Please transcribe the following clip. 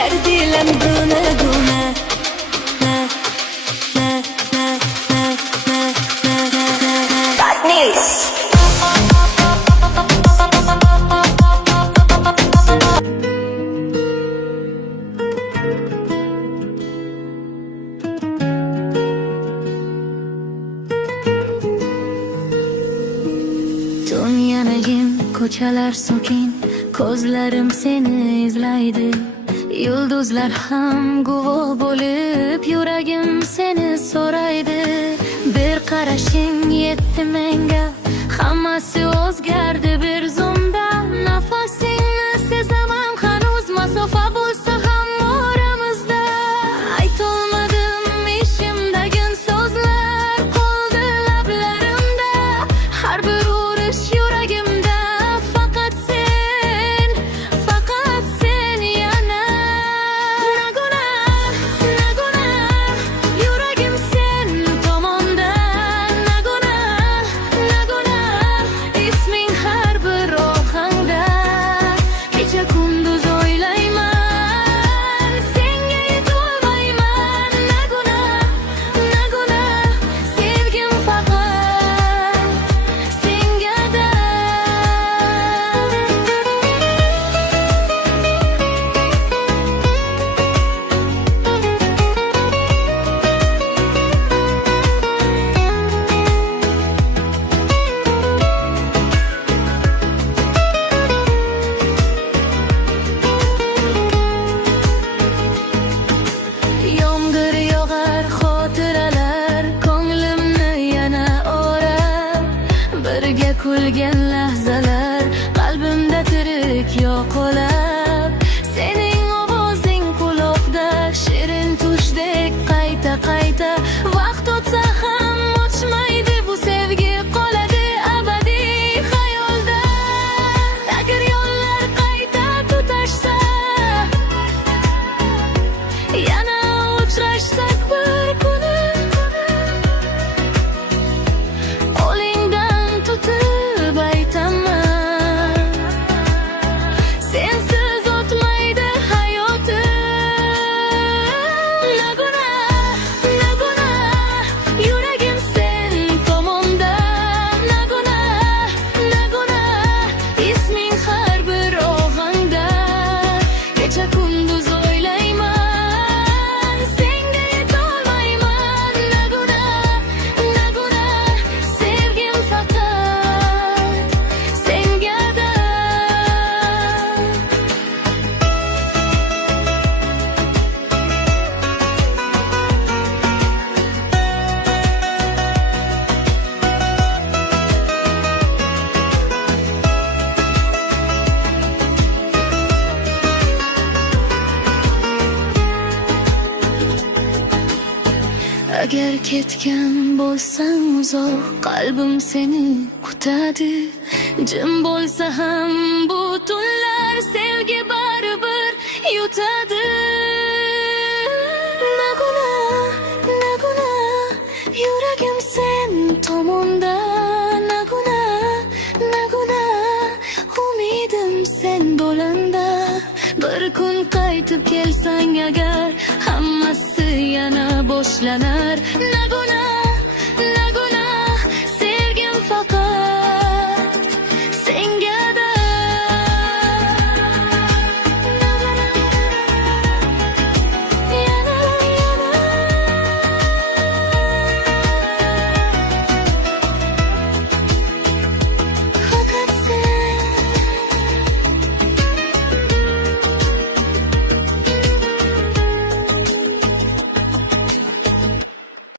dardilan guna guna. Dunyanagim ko'chalar sokin, ko'zlarim seni izlaydi. Yulduzlar ham guvoh bo'lib, yuragim seni so'raydi. Bir qarashing yetdi menga, hammasi o'zgardi bir zumda. Nafasingni sezaman hanuz, masofa bo'lsa ham oramizda. Aytolmadim ishimdagi so'zlar qoldi lablarimda. Har bir urish yuragimda, faqat sen yana. Nagunah, nagunah, yuragim sen tomonda. Nagunah, nagunah, isming har bir ohangda. Kecha kunduz o'ylayman, senga yetolmayman. Nagunah, nagunah, sevgim faqat sengada. Yomg'ir yog'ar, xotiralar ko'nglimni yana o'rab. Birga kulgan lahzalar qalbimda tirik yo'qolab. Sening ovozing quloqda, shirin tushdek qayta qayta. Vaqt o'tsa ham o'chmaydi bu sevgi, qoladi abadiy xayolda. Agar yo'llar qayta tutashsa, yana uchrashsak bir kuni, qo'lingdan tutib aytaman, sensiz o'tmaydi hayotim. Nagunah, nagunah, yuragim sen tomonda. Nagunah, nagunah, isming har bir ohangda. Kecha kunduz o'ylayman, senga yetolmayman. Nagunah, nagunah, sevgim faqat sengada. Agar ketgan bo'lsang uzoq, qalbim seni kutadi. Jim bo'lsa ham bu tunlar, sevgi baribir yutadi. Nagunah, nagunah, yuragim sen tomonda. Nagunah, nagunah, umidim sen bo'linda. Bir kun qaytib kelsang agar, hammasi yana boshlanar.